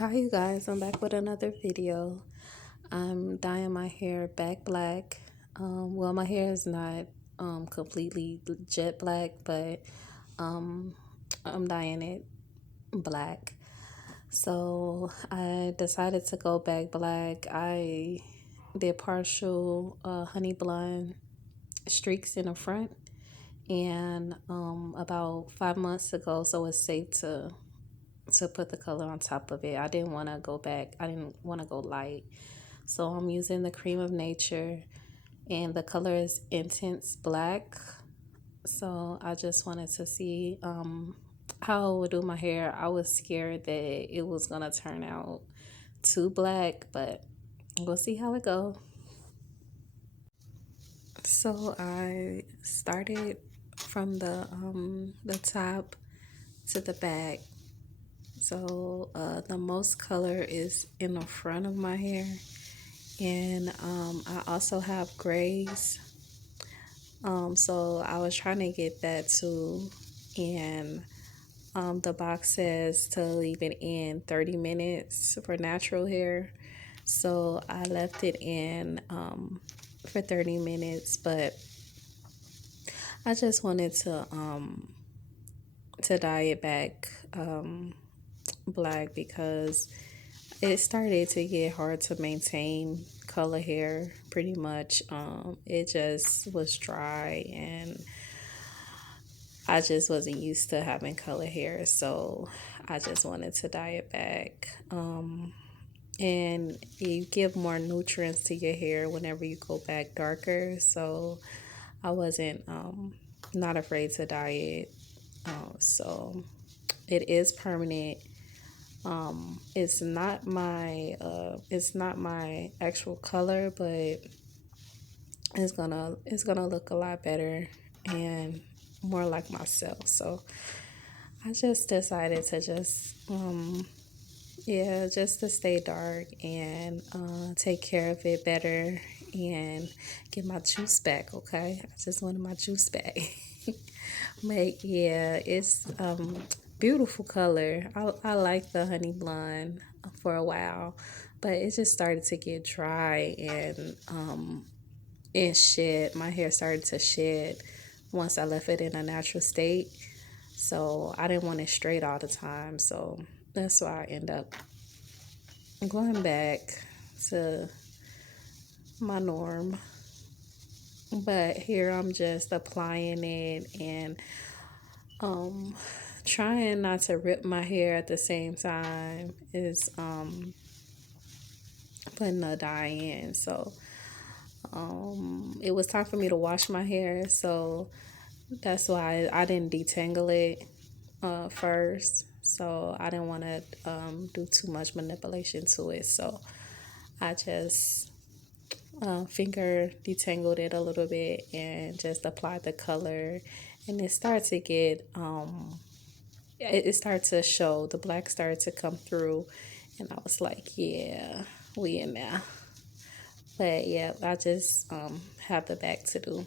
Hi you guys, I'm back with another video. I'm dyeing my hair back black. Well, my hair is not completely jet black, but um, I'm dyeing it black. So I decided to go back black. I did partial honey blonde streaks in the front, and about 5 months ago, so it's safe to put the color on top of it. I didn't want to go back. I didn't want to go light. So I'm using the Cream of Nature and the color is Intense Black. So I just wanted to see how I would do my hair. I was scared that it was going to turn out too black, but we'll see how it go. So I started from the top to the back. So the most color is in the front of my hair, and I also have grays. So I was trying to get that too, and the box says to leave it in 30 minutes for natural hair. So I left it in for 30 minutes, but I just wanted to dye it back black because it started to get hard to maintain color hair pretty much. It just was dry and I just wasn't used to having color hair, so I just wanted to dye it back. And you give more nutrients to your hair whenever you go back darker, so I wasn't not afraid to dye it. So it is permanent. It's not my actual color, but it's gonna look a lot better and more like myself. So I just decided to just to stay dark and take care of it better and get my juice back. Okay, I just wanted my juice back. But yeah, it's beautiful color. I like the honey blonde for a while, but it just started to get dry and shed. My hair started to shed once I left it in a natural state. So I didn't want it straight all the time. So that's why I end up going back to my norm. But here I'm just applying it and um trying not to rip my hair at the same time is putting the dye in. So it was time for me to wash my hair, so that's why I didn't detangle it first. So I didn't want to do too much manipulation to it, so I just finger detangled it a little bit and just applied the color, and it started to get it started to show, the black started to come through, and I was like, yeah, we in there. But yeah, I just have the back to do.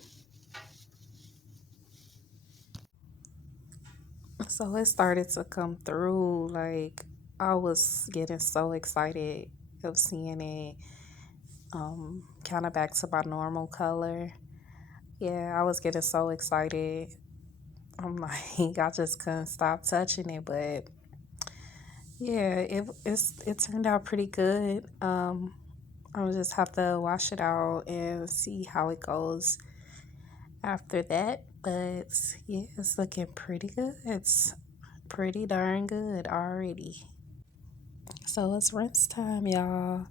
So it started to come through. Like I was getting so excited of seeing it kind of back to my normal color. Yeah, I was getting so excited. I'm like, I just couldn't stop touching it. But yeah, it turned out pretty good. I'll just have to wash it out and see how it goes after that. But yeah, it's looking pretty good. It's pretty darn good already. So it's rinse time, y'all.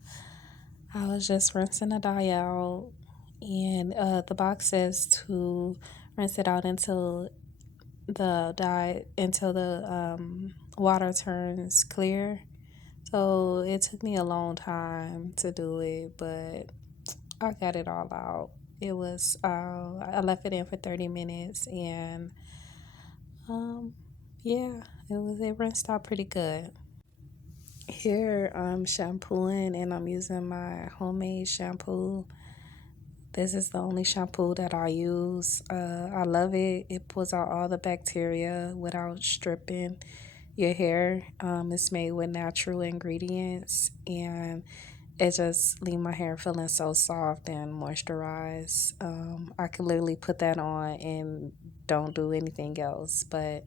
I was just rinsing the dye out, and the box says to rinse it out until the water turns clear. So it took me a long time to do it, but I got it all out. It was I left it in for 30 minutes, and um yeah, it rinsed out pretty good. Here I'm shampooing and I'm using my homemade shampoo. This is the only shampoo that I use. I love it. It pulls out all the bacteria without stripping. your hair. It's made with natural ingredients, and it just leave my hair feeling so soft and moisturized. I could literally put that on and don't do anything else. But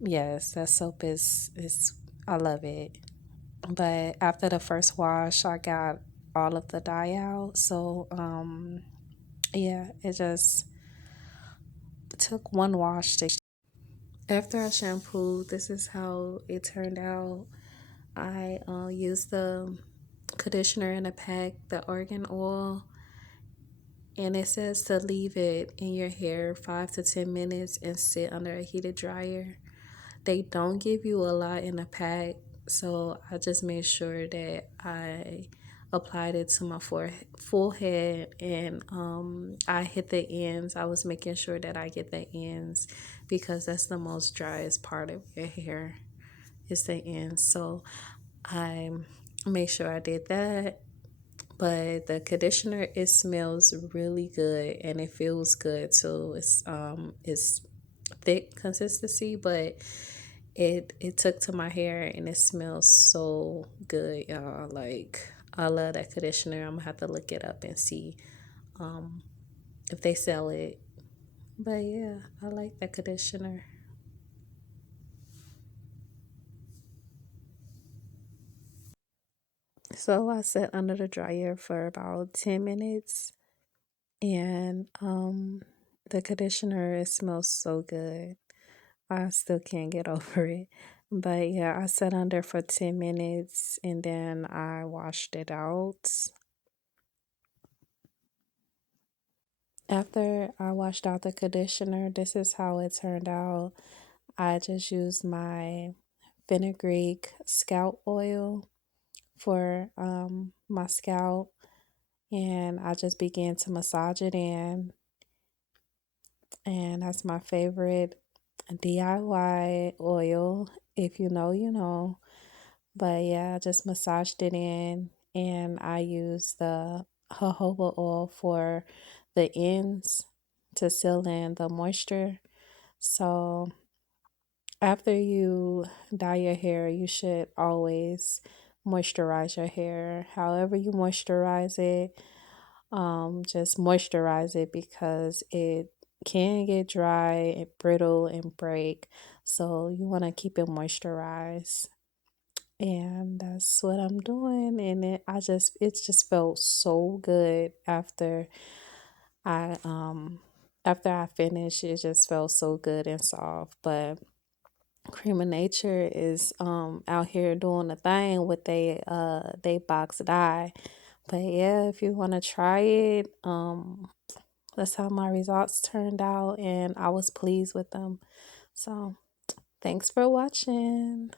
yes, that soap is I love it. But after the first wash, I got all of the dye out. So yeah, it just took one wash to. After I shampooed, this is how it turned out. I used the conditioner in a pack, the argan oil, and it says to leave it in your hair 5 to 10 minutes and sit under a heated dryer. They don't give you a lot in a pack, so I just made sure that I applied it to my full head, and I hit the ends. I was making sure that I get the ends because that's the most driest part of your hair is the ends. So I make sure I did that. But the conditioner, it smells really good and it feels good too. It's thick consistency, but it took to my hair and it smells so good, y'all. Like I love that conditioner. I'm gonna have to look it up and see um if they sell it. But yeah, I like that conditioner. So I sat under the dryer for about 10 minutes, and the conditioner, it smells so good. I still can't get over it. But yeah, I sat under for 10 minutes and then I washed it out. After I washed out the conditioner, this is how it turned out. I just used my fenugreek scalp oil for my scalp, and I just began to massage it in. And that's my favorite DIY oil. If you know, you know. But yeah, I just massaged it in, and I used the jojoba oil for the ends to seal in the moisture. So after you dye your hair, you should always moisturize your hair. However you moisturize it, just moisturize it because it can get dry and brittle and break. So you want to keep it moisturized. And that's what I'm doing. And it just felt so good I after I finished. It just felt so good and soft. But Cream of Nature is out here doing the thing with they box dye. But yeah, if you want to try it, that's how my results turned out, and I was pleased with them. So thanks for watching.